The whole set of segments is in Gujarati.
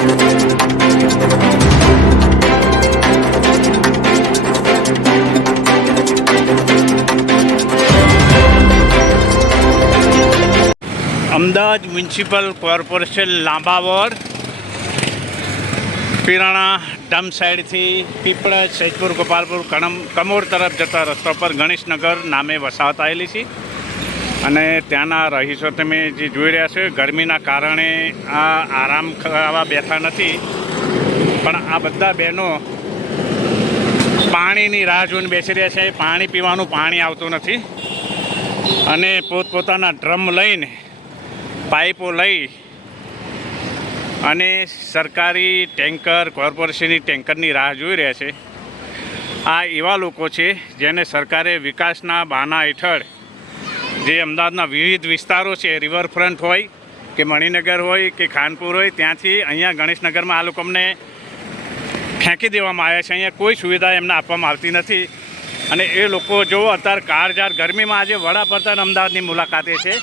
અમદાવાદ મ્યુનિસિપલ કોર્પોરેશન લાંબા વોર્ડ પીરાણા ડમ સાઈડથી પીપળા સૈદપુર, ગોપાલપુર, કણમ કમોર તરફ જતા રસ્તા પર ગણેશનગર નામે વસાવત આવેલી છે. અને ત્યાંના રહીશો તમે જે જોઈ રહ્યા છો ગરમીના કારણે આ આરામ કરવા બેઠા નથી. પણ આ બધા બહેનો પાણીની રાહ જોઈને બેસી રહ્યા છે. પાણી પીવાનું પાણી આવતું નથી. અને પોતપોતાના ડ્રમ લઈને પાઇપો લઈ અને સરકારી ટેન્કર, કોર્પોરેશનની ટેન્કરની રાહ જોઈ રહ્યા છે. આ એવા લોકો છે જેને સરકારે વિકાસના બહાના હેઠળ જે અમદાવાદના વિવિધ વિસ્તારો છે રિવરફ્રન્ટ હોય કે મણિનગર હોય કે ખાનપુર હોય, ત્યાંથી અહીંયા ગણેશનગરમાં આ લોકોને ફેંકી દેવામાં આવ્યા છે. અહીંયા કોઈ સુવિધા એમને આપવામાં આવતી નથી. અને એ લોકો જો અત્યારે કાળઝાળ ગરમીમાં આજે વડાપ્રધાન અમદાવાદની મુલાકાતે છે.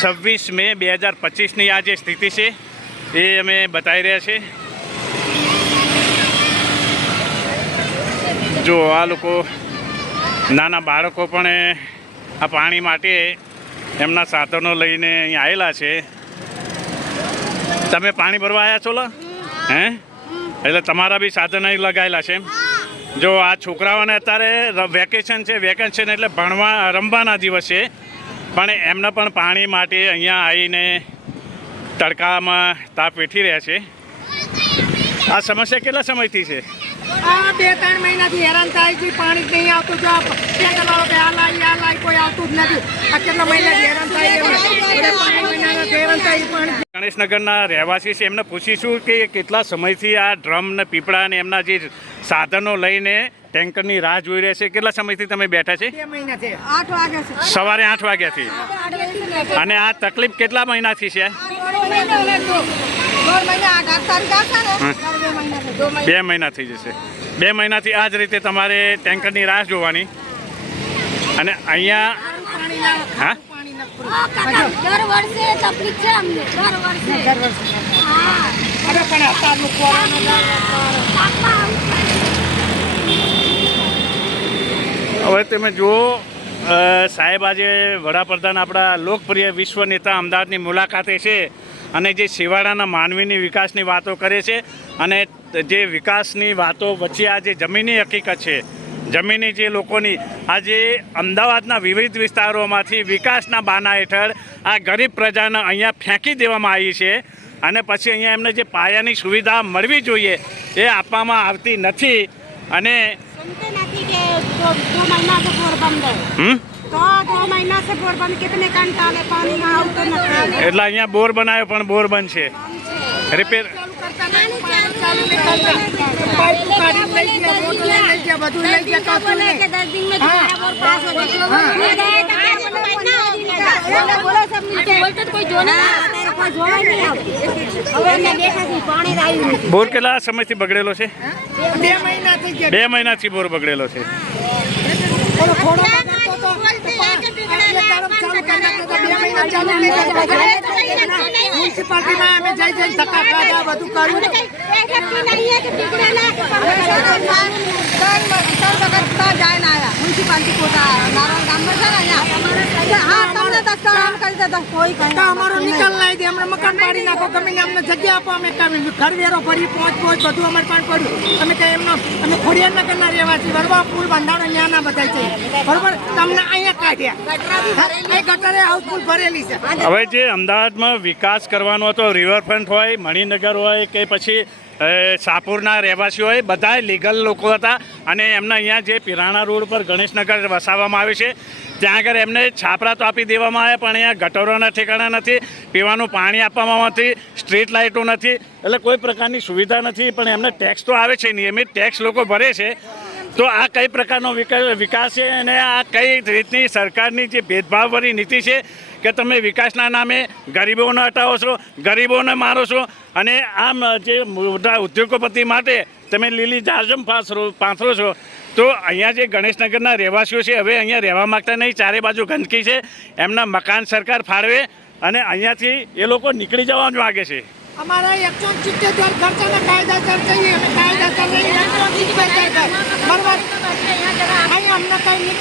છવ્વીસ મે બે હજાર પચીસની આ જે સ્થિતિ છે, એ અમે બતાવી રહ્યા છે. જો આ લોકો નાના બાળકો પણ આ પાણી માટે એમના સાધનો લઈને અહીં આવેલા છે. તમે પાણી ભરવા આવ્યા છો, લો? હે? એટલે તમારા બી સાધન અહીં લગાવેલા છે. જો આ છોકરાઓને અત્યારે વેકેશન છે વેકેશન એટલે ભણવા, રમવાના દિવસ છે પણ એમને પણ પાણી માટે અહીંયા આવીને તડકામાં તાપ વેઠી રહ્યા છે. આ સમસ્યા કેટલા સમયથી છે? આ બે ત્રણ મહિનાથી હેરાન થાય છે પાણી જ નહીં આવતું જો ટેન્કર વાળો કે આ લાઈ આ લાઈ કોઈ આવતું જ નથી. આ કેટલા મહિનાથી હેરાન થાય ગણેશનગરના રહેવાસી છે એમને પૂછીશું કે કેટલા સમયથી આ ડ્રમ ને પીપળા ને એમના જે સાધનો લઈને ટેન્કરની રાહ જોઈ રહ્યા છે કેટલા સમયથી તમે બેઠા છે? સવારે આઠ વાગ્યાથી. અને આ તકલીફ કેટલા મહિનાથી છે. બે મહિના. થઈ જશે. બે મહિનાથી આ જ રીતે તમારે ટેન્કરની રાહ જોવાની. અને અહીંયા હા? દર વર્ષે તકલીફ છે અમને દર વર્ષે. હા. અરે પણ અત્યારનું કોરોના હવે તમે જુઓ સાહેબ આજે વડાપ્રધાન આપણા લોકપ્રિય વિશ્વ નેતા અમદાવાદની મુલાકાતે છે. અને જે શિવાળાના માનવીની વિકાસની વાતો કરે છે અને જે વિકાસની વાતો વચ્ચે આ જે જમીનની હકીકત છે જમીની જે લોકોની આજે અમદાવાદના વિવિધ વિસ્તારોમાંથી વિકાસના બાના હેઠળ આ ગરીબ પ્રજાને અહીંયા ફેંકી દેવામાં આવી છે અને પછી અહીંયા એમને જે પાયાની સુવિધા મળવી જોઈએ એ આપવામાં આવતી નથી અને તો એટલે અહીંયા બોર બનાવ્યો પણ બોર બંધ છે. રિપેર બોર કેટલા સમયથી બગડેલો છે? બે મહિનાથી બોર બગડેલો છે. મ્યુનિસિપાલિટીમાં અમે જઈ જઈને ધક્કા ખાધા બધું કર્યું તો અમારો નિકાલ લાવી દે અમને મકાન પાડી નાખો તમે અમને જગ્યા આપો, અમે કામ ઘર વેરો ભરી પહોંચ પહોંચ બધું અમારે પણ પડ્યું. અમે કહે એમનો, અમે ખોડિયાર નગરના રહેવાસી વડવા પુલ બંધાણો ન્યાના બધા છે. બરોબર? તમને અહીંયા કાઢ્યા. ગટરે હાઉસફુલ ભરેલી છે. હવે જે અમદાવાદમાં વિકાસ કરવાનો હતો રિવરફ્રન્ટ હોય, મણિનગર હોય કે પછી સાપુરના રહેવાસીઓ હોય બધા લીગલ લોકો હતા અને એમને અહીંયા જે પિરાણા રોડ પર ગણેશનગર વસાવવામાં આવે છે, ત્યાં આગળ એમને છાપરા તો આપી દેવામાં આવ્યા, પણ અહીંયા ગટરોના ઠેકાણા નથી. પીવાનું પાણી આપવામાં નથી સ્ટ્રીટ લાઇટો નથી, એટલે કોઈ પ્રકારની સુવિધા નથી, પણ એમને ટેક્સ તો આવે છે, નિયમિત ટેક્સ લોકો ભરે છે. તો આ કઈ પ્રકારનો વિકા- વિકાસ છે અને આ કઈ રીતની સરકારની જે ભેદભાવવાળી નીતિ છે કે તમે વિકાસના નામે ગરીબોને હટાવો છો, ગરીબોને મારો છો, અને આમ જે મોટા ઉદ્યોગપતિ માટે તમે લીલી જાજમ પાથરો પાથરો છો, તો અહીંયા જે ગણેશનગરના રહેવાસીઓ છે, હવે અહીંયા રહેવા માગતા નહીં, ચારે બાજુ ગંદકી છે, એમના મકાન સરકાર ફાળવે અને અહીંયાથી એ લોકો નીકળી જવાનું માગે છે. અમારા એકસો સિત્તેર ખર્ચાના અમને કંઈ